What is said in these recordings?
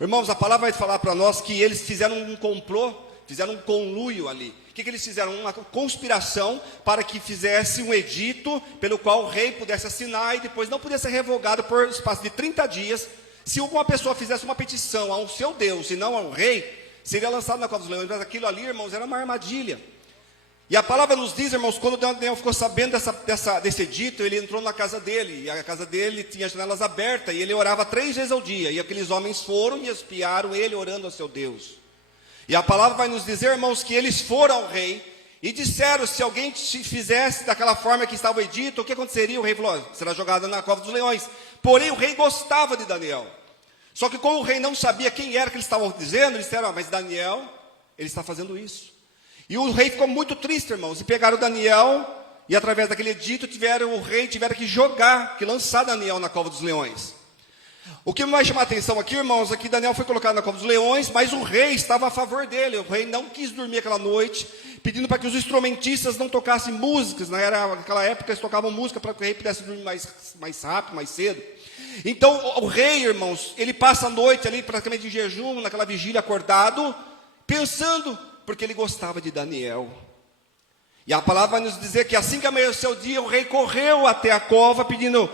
Irmãos, a palavra vai falar para nós que eles fizeram um complô, fizeram um conluio ali. O que eles fizeram? Uma conspiração para que fizesse um edito pelo qual o rei pudesse assinar e depois não pudesse ser revogado por espaço de 30 dias. Se alguma pessoa fizesse uma petição ao seu Deus e não ao rei, seria lançado na cova dos leões. Mas aquilo ali, irmãos, era uma armadilha. E a palavra nos diz, irmãos, quando Daniel ficou sabendo desse edito, ele entrou na casa dele, e a casa dele tinha janelas abertas, e ele orava 3 vezes ao dia, e aqueles homens foram e espiaram ele orando ao seu Deus. E a palavra vai nos dizer, irmãos, que eles foram ao rei, e disseram, se alguém fizesse daquela forma que estava o edito, o que aconteceria? O rei falou, será jogado na cova dos leões. Porém, o rei gostava de Daniel. Só que como o rei não sabia quem era que eles estavam dizendo, eles disseram, mas Daniel, ele está fazendo isso. E o rei ficou muito triste, irmãos, e pegaram Daniel, e através daquele edito, o rei tiveram que jogar, que lançar Daniel na cova dos leões. O que me vai chamar a atenção aqui, irmãos, é que Daniel foi colocado na cova dos leões, mas o rei estava a favor dele. O rei não quis dormir aquela noite, pedindo para que os instrumentistas não tocassem músicas. Naquela época eles tocavam música para que o rei pudesse dormir mais rápido, mais cedo. Então o rei, irmãos, ele passa a noite ali praticamente em jejum, naquela vigília acordado, pensando, porque ele gostava de Daniel. E a palavra vai nos dizer que assim que amanheceu o dia, o rei correu até a cova pedindo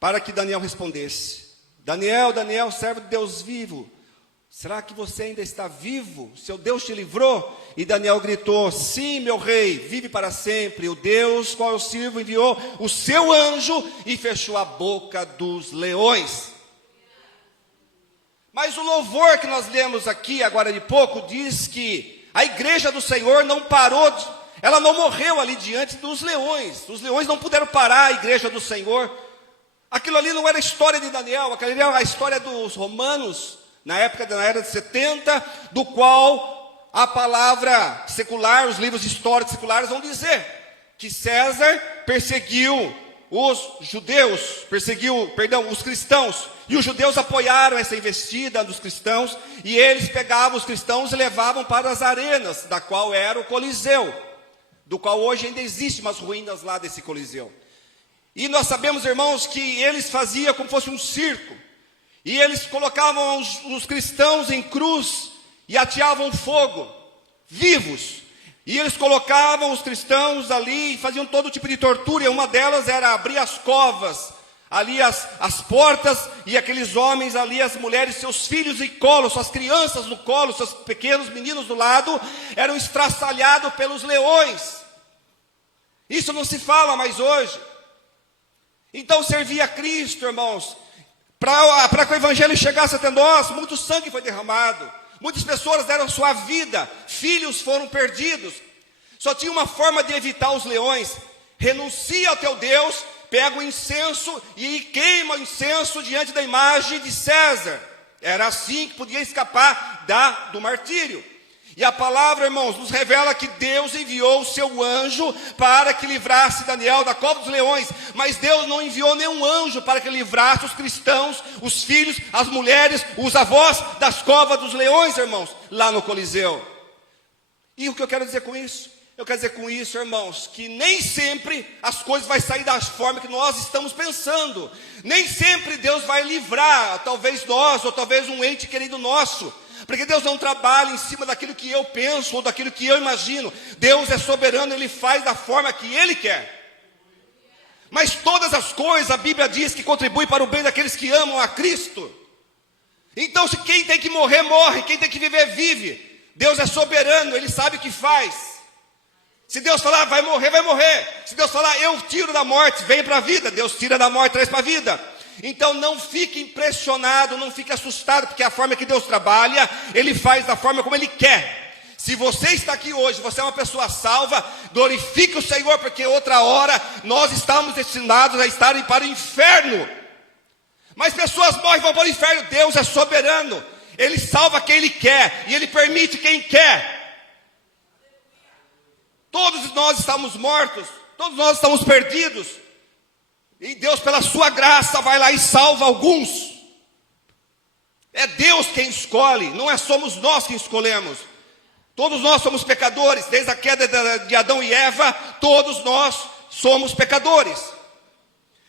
para que Daniel respondesse. Daniel, Daniel, servo de Deus vivo, será que você ainda está vivo? Seu Deus te livrou? E Daniel gritou, sim, meu rei, vive para sempre. O Deus qual eu sirvo enviou o seu anjo e fechou a boca dos leões. Mas o louvor que nós lemos aqui agora de pouco diz que a igreja do Senhor não parou, ela não morreu ali diante dos leões. Os leões não puderam parar a igreja do Senhor. Aquilo ali não era a história de Daniel, aquilo ali era a história dos romanos, na era de 70, do qual a palavra secular, os livros históricos seculares vão dizer que César perseguiu os cristãos, e os judeus apoiaram essa investida dos cristãos, e eles pegavam os cristãos e levavam para as arenas, da qual era o Coliseu, do qual hoje ainda existem umas ruínas lá desse Coliseu. E nós sabemos, irmãos, que eles faziam como fosse um circo, e eles colocavam os cristãos em cruz, e ateavam fogo, vivos, e eles colocavam os cristãos ali, e faziam todo tipo de tortura, e uma delas era abrir as covas, ali as portas, e aqueles homens ali, as mulheres, seus filhos em colo, suas crianças no colo, seus pequenos meninos do lado, eram estraçalhados pelos leões. Isso não se fala mais hoje. Então servia a Cristo, irmãos, para que o evangelho chegasse até nós, muito sangue foi derramado, muitas pessoas deram sua vida, filhos foram perdidos. Só tinha uma forma de evitar os leões: renuncia ao teu Deus, pega o incenso e queima o incenso diante da imagem de César. Era assim que podia escapar do martírio. E a palavra, irmãos, nos revela que Deus enviou o seu anjo para que livrasse Daniel da cova dos leões. Mas Deus não enviou nenhum anjo para que livrasse os cristãos, os filhos, as mulheres, os avós das covas dos leões, irmãos, lá no Coliseu. E o que eu quero dizer com isso? Eu quero dizer com isso, irmãos, que nem sempre as coisas vão sair da forma que nós estamos pensando. Nem sempre Deus vai livrar, talvez nós, ou talvez um ente querido nosso. Porque Deus não trabalha em cima daquilo que eu penso ou daquilo que eu imagino. Deus é soberano, Ele faz da forma que Ele quer. Mas todas as coisas, a Bíblia diz que contribuem para o bem daqueles que amam a Cristo. Então, se quem tem que morrer, morre. Quem tem que viver, vive. Deus é soberano, Ele sabe o que faz. Se Deus falar, vai morrer, vai morrer. Se Deus falar, eu tiro da morte, vem para a vida. Deus tira da morte, traz para a vida. Então não fique impressionado, não fique assustado, porque a forma que Deus trabalha, Ele faz da forma como Ele quer. Se você está aqui hoje, você é uma pessoa salva, glorifique o Senhor, porque outra hora nós estamos destinados a estarem para o inferno. Mas pessoas morrem e vão para o inferno. Deus é soberano, Ele salva quem Ele quer, e Ele permite quem quer. Todos nós estamos mortos, todos nós estamos perdidos. E Deus, pela sua graça, vai lá e salva alguns. É Deus quem escolhe, não somos nós quem escolhemos. Todos nós somos pecadores, desde a queda de Adão e Eva, todos nós somos pecadores.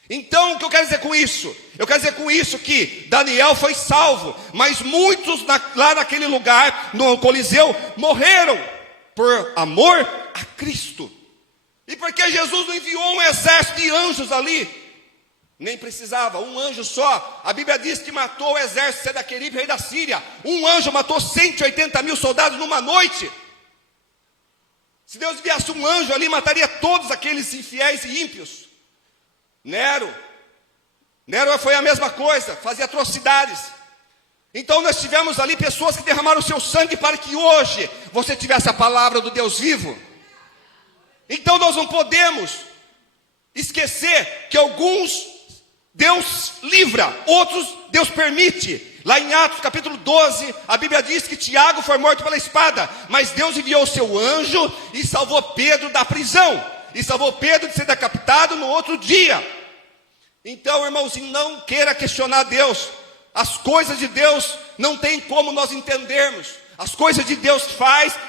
Então, o que eu quero dizer com isso? Eu quero dizer com isso que Daniel foi salvo, mas muitos lá naquele lugar, no Coliseu, morreram por amor a Cristo. E porque Jesus não enviou um exército de anjos ali? Nem precisava, um anjo só. A Bíblia diz que matou o exército de Senaqueribe, rei da Síria. Um anjo matou 180.000 soldados numa noite. Se Deus enviasse um anjo ali, mataria todos aqueles infiéis e ímpios. Nero foi a mesma coisa, fazia atrocidades. Então nós tivemos ali pessoas que derramaram o seu sangue para que hoje você tivesse a palavra do Deus vivo. Então nós não podemos esquecer que alguns Deus livra, outros Deus permite. Lá em Atos capítulo 12, a Bíblia diz que Tiago foi morto pela espada, mas Deus enviou o seu anjo e salvou Pedro da prisão, e salvou Pedro de ser decapitado no outro dia. Então, irmãozinho, não queira questionar Deus. As coisas de Deus não tem como nós entendermos. As coisas de Deus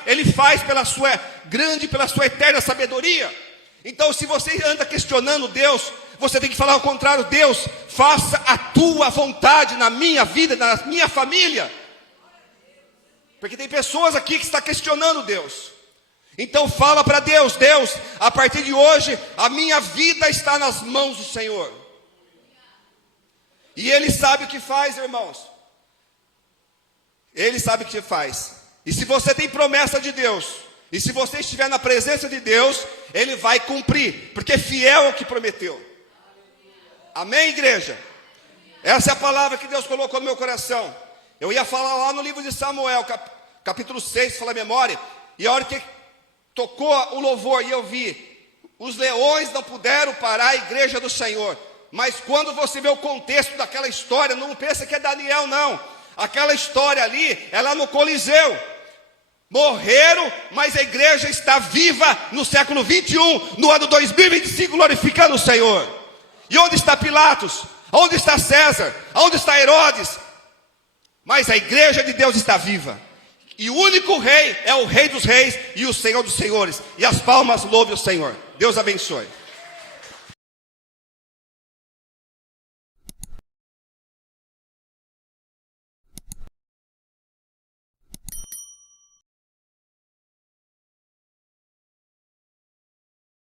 Ele faz pela sua grande, pela sua eterna sabedoria. Então, se você anda questionando Deus, você tem que falar ao contrário. Deus, faça a tua vontade na minha vida, na minha família. Porque tem pessoas aqui que estão questionando Deus. Então fala para Deus: Deus, a partir de hoje, a minha vida está nas mãos do Senhor. E Ele sabe o que faz, irmãos. Ele sabe o que faz. E se você tem promessa de Deus, e se você estiver na presença de Deus, Ele vai cumprir, porque fiel é o que prometeu. Amém, igreja? Essa é a palavra que Deus colocou no meu coração. Eu ia falar lá no livro de Samuel, capítulo 6, fala a memória. E a hora que tocou o louvor e eu vi, os leões não puderam parar a igreja do Senhor. Mas quando você vê o contexto daquela história, não pensa que é Daniel, não. Aquela história ali, é lá no Coliseu. Morreram, mas a igreja está viva no século 21, no ano 2025, glorificando o Senhor. E onde está Pilatos? Onde está César? Onde está Herodes? Mas a igreja de Deus está viva. E o único rei é o Rei dos Reis e o Senhor dos Senhores. E as palmas louve o Senhor. Deus abençoe.